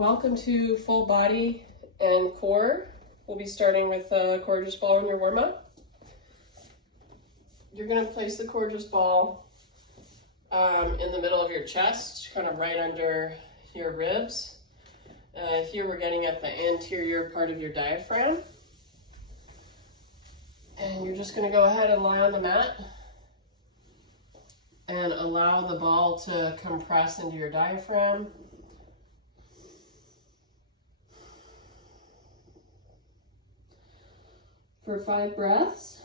Welcome to full body and core. We'll be starting with the Courageous Ball in your warm-up. You're going to place the Courageous Ball in the middle of your chest, kind of right under your ribs. Here we're getting at the anterior part of your diaphragm. And you're just going to go ahead and lie on the mat and allow the ball to compress into your diaphragm. For 5 breaths.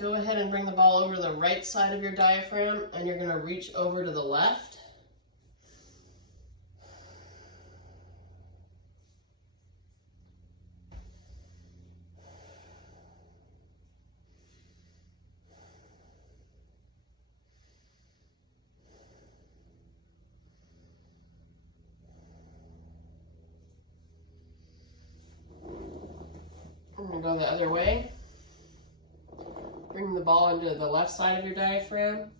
Go ahead and bring the ball over to the right side of your diaphragm, and you're going to reach over to the left. I'm going to go the other way. Bring the ball into the left side of your diaphragm.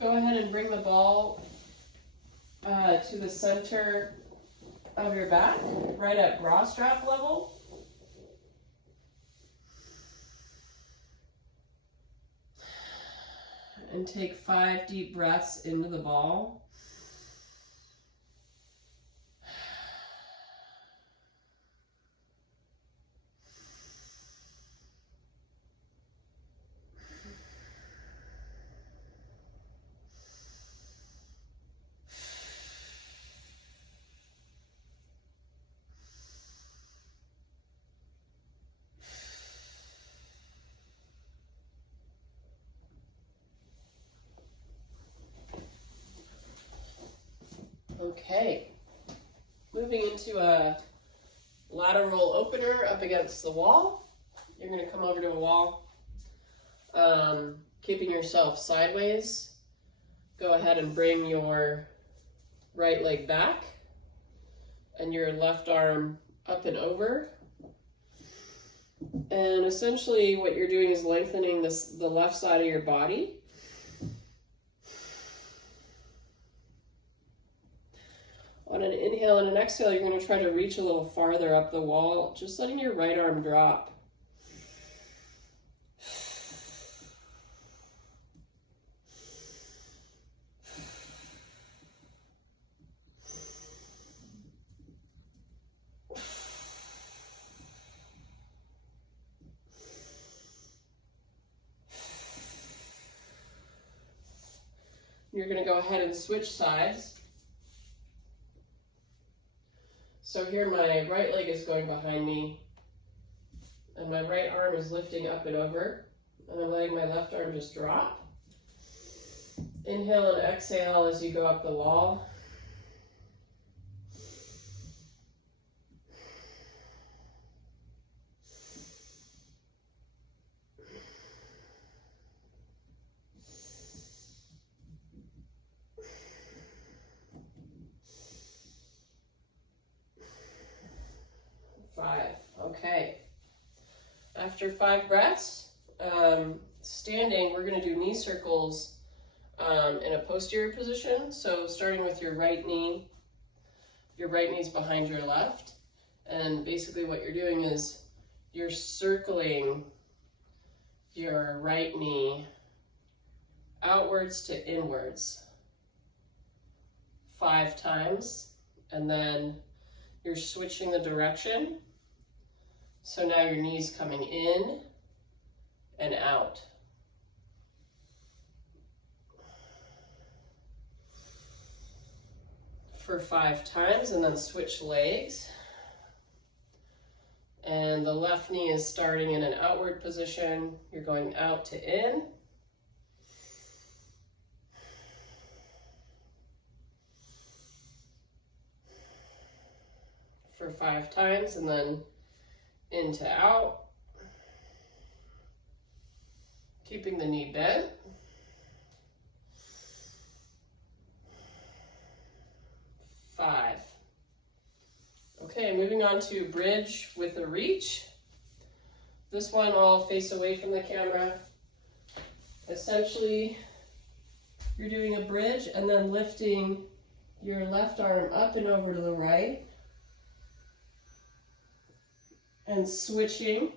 Go ahead and bring the ball to the center of your back, right at bra strap level. And take 5 deep breaths into the ball. Okay, moving into a lateral opener up against the wall. You're going to come over to a wall, keeping yourself sideways. Go ahead and bring your right leg back and your left arm up and over. And essentially what you're doing is lengthening the left side of your body. On an inhale and an exhale, you're going to try to reach a little farther up the wall, just letting your right arm drop. You're going to go ahead and switch sides. So here my right leg is going behind me, and my right arm is lifting up and over, and I'm letting my left arm just drop. Inhale and exhale as you go up the wall. Okay, after 5 breaths, standing, we're going to do knee circles in a posterior position. So starting with your right knee's behind your left. And basically what you're doing is you're circling your right knee outwards to inwards 5 times. And then you're switching the direction. So now your knee's coming in and out. For 5 times, and then switch legs. And the left knee is starting in an outward position. You're going out to in. for 5 times, and then in to out. Keeping the knee bent. 5. Okay, moving on to bridge with a reach. This one I'll face away from the camera. Essentially, you're doing a bridge and then lifting your left arm up and over to the right and switching.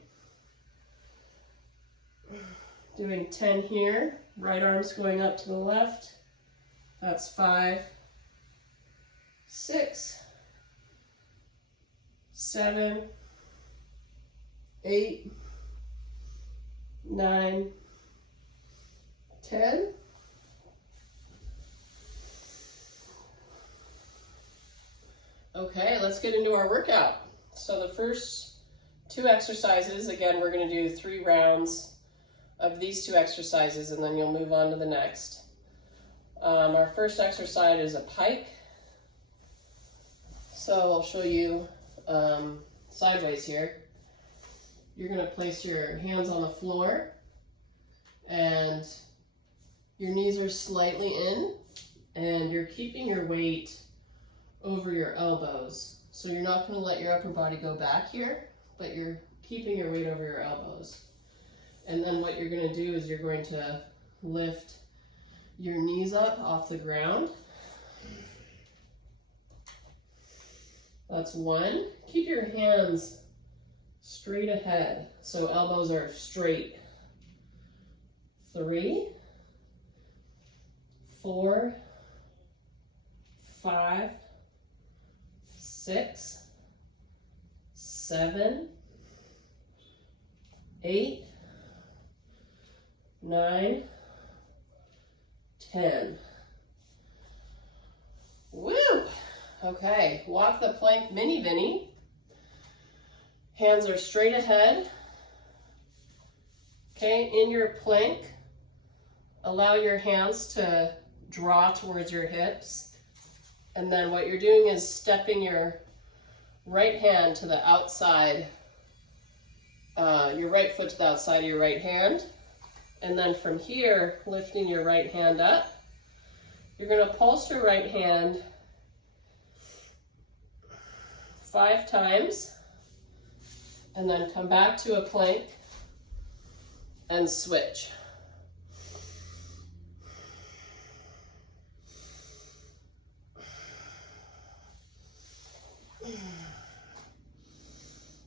Doing 10 here, right arm's going up to the left. That's 5, 6, 7, 8, 9, 10. Okay, let's get into our workout. So the first 2 exercises, again, we're going to do 3 rounds of these 2 exercises, and then you'll move on to the next. Our first exercise is a pike. So I'll show you sideways here. You're going to place your hands on the floor and your knees are slightly in, and you're keeping your weight over your elbows. So you're not going to let your upper body go back here, but you're keeping your weight over your elbows. And then what you're going to do is you're going to lift your knees up off the ground. That's 1. Keep your hands straight ahead, so elbows are straight. 3, 4, 5, 6, 7, 8, 9, 10. Woo! Okay, walk the plank mini Vinny. Hands are straight ahead. Okay, in your plank, allow your hands to draw towards your hips. And then what you're doing is stepping your right hand to the outside, your right foot to the outside of your right hand. And then from here, lifting your right hand up. You're going to pulse your right hand 5 times. And then come back to a plank and switch.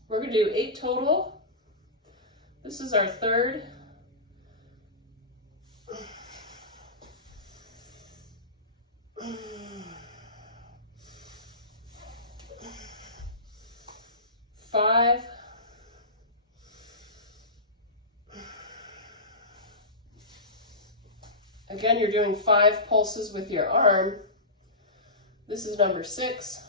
We're going to do 8 total. This is our third. Five. Again, you're doing 5 pulses with your arm. This is number 6.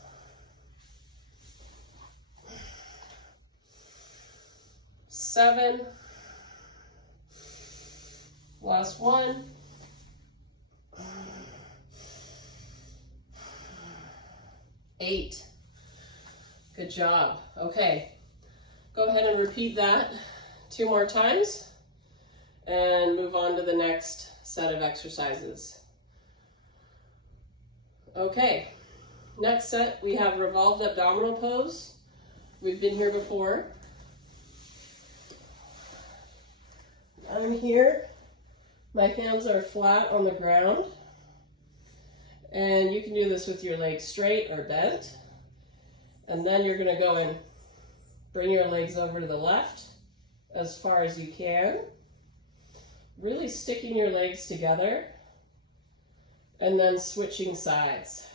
7. Last one. 8. Good job. Okay. Go ahead and repeat that 2 more times and move on to the next set of exercises. Okay. Next set, we have revolved abdominal pose. We've been here before. I'm here. My hands are flat on the ground. And you can do this with your legs straight or bent. And then you're going to go and bring your legs over to the left as far as you can. Really sticking your legs together. And then switching sides.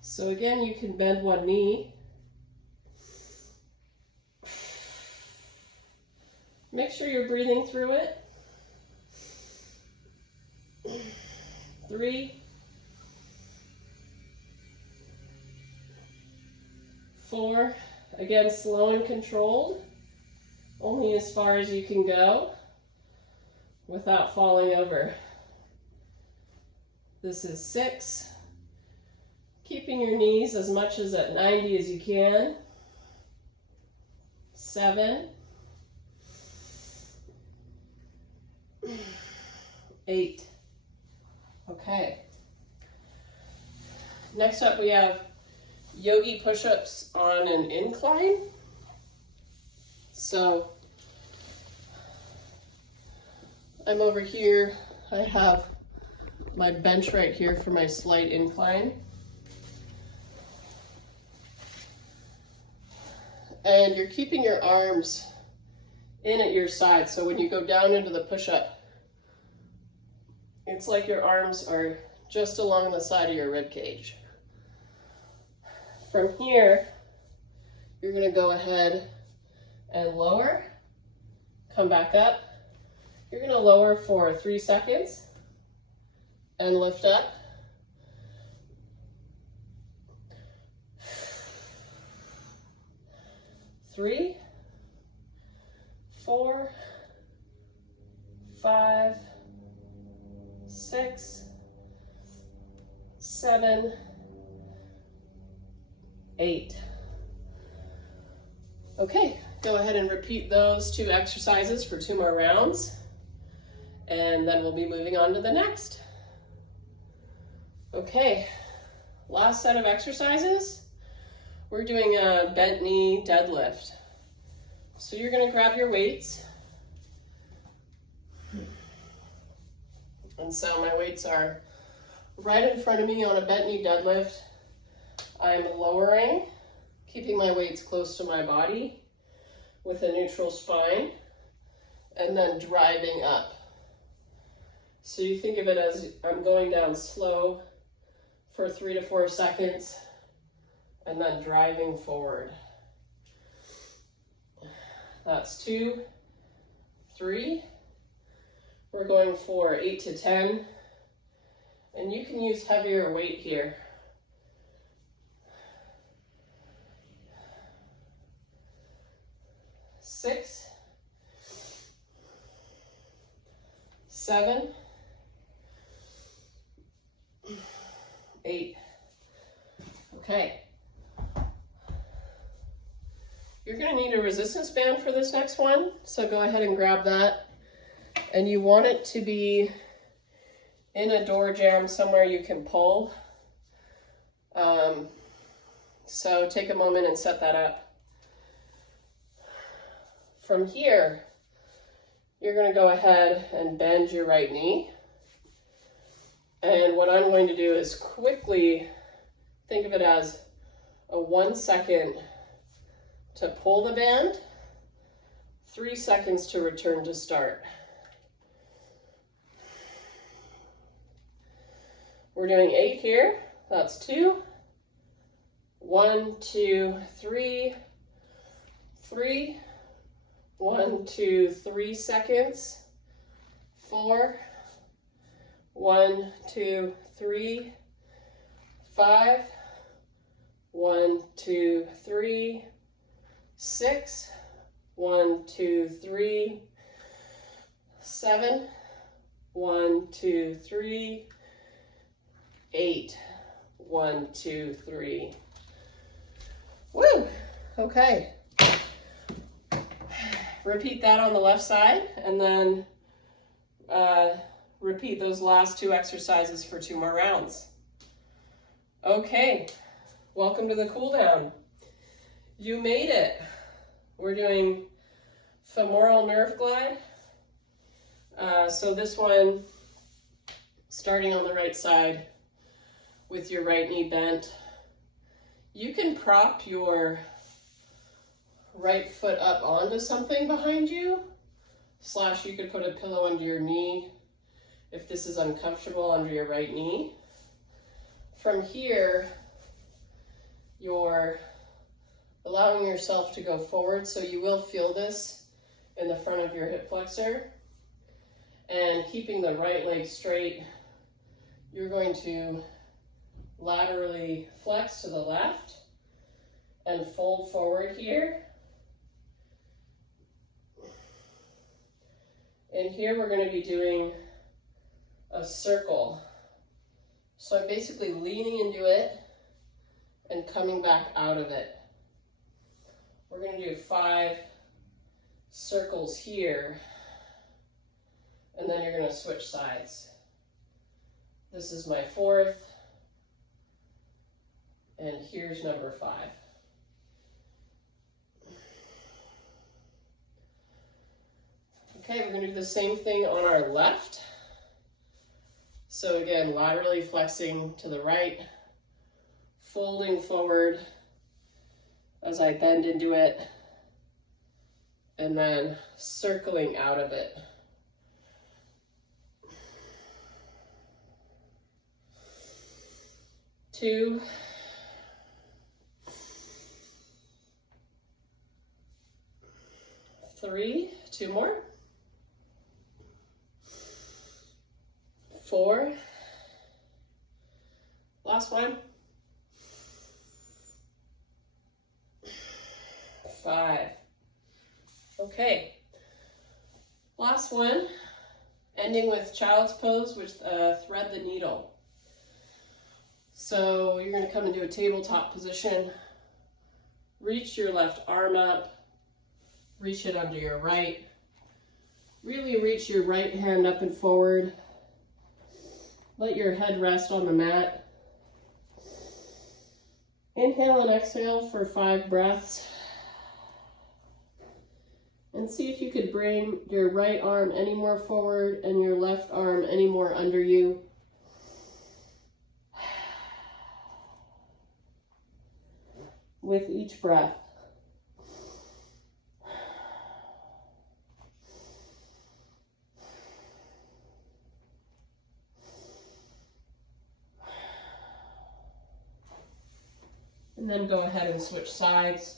So again, you can bend one knee. Make sure you're breathing through it. 3, 4, again, slow and controlled, only as far as you can go without falling over. This is 6. Keeping your knees as much as at 90 as you can. 7, 8. Okay. Next up we have yogi push-ups on an incline. So I'm over here. I have my bench right here for my slight incline. And you're keeping your arms in at your side. So when you go down into the push-up, it's like your arms are just along the side of your rib cage. From here, you're going to go ahead and lower, come back up. You're going to lower for 3 seconds and lift up. 3, 4, 5, 6, 7, 8. Okay, go ahead and repeat those 2 exercises for 2 more rounds, and then we'll be moving on to the next. Okay, last set of exercises. We're doing a bent knee deadlift. So you're going to grab your weights. And so my weights are right in front of me on a bent knee deadlift. I'm lowering, keeping my weights close to my body with a neutral spine, and then driving up. So you think of it as I'm going down slow for 3 to 4 seconds, and then driving forward. That's 2, 3. We're going for 8 to 10. And you can use heavier weight here. 6, 7, 8. Okay. You're going to need a resistance band for this next one, so go ahead and grab that. And you want it to be in a door jamb somewhere you can pull. So take a moment and set that up. From here, you're going to go ahead and bend your right knee. And what I'm going to do is quickly, think of it as a 1 second to pull the band, 3 seconds to return to start. We're doing 8 here. That's 2. 1, 2, 3. 3. 1, 2, 3 seconds. 4. 1, 2, 3. 5. 1, 2, 3. 6. 1, 2, 3. 7. 1, 2, 3. 8. 1, 2, 3. Woo! Okay. Repeat that on the left side, and then repeat those last 2 exercises for 2 more rounds. Okay, welcome to the cool down. You made it. We're doing femoral nerve glide. So this one, starting on the right side with your right knee bent. You can prop your right foot up onto something behind you, / you could put a pillow under your knee if this is uncomfortable under your right knee. From here, you're allowing yourself to go forward, so you will feel this in the front of your hip flexor. And keeping the right leg straight, you're going to laterally flex to the left and fold forward here. And here we're going to be doing a circle. So I'm basically leaning into it and coming back out of it. We're going to do 5 circles here, and then you're going to switch sides. This is my 4th, and here's number 5. Okay, we're going to do the same thing on our left. So again, laterally flexing to the right, folding forward as I bend into it, and then circling out of it. Two, three, 2 more. 4, last one. 5. Okay, last one, ending with child's pose, which thread the needle. So you're going to come into a tabletop position, reach your left arm up, reach it under your right, really reach your right hand up and forward. Let your head rest on the mat. Inhale and exhale for 5 breaths. And see if you could bring your right arm any more forward and your left arm any more under you. With each breath. And then go ahead and switch sides.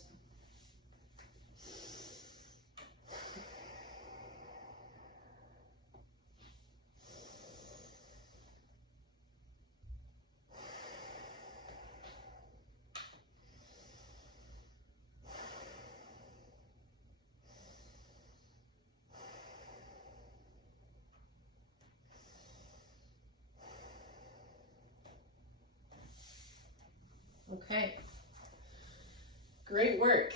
Okay. Great work.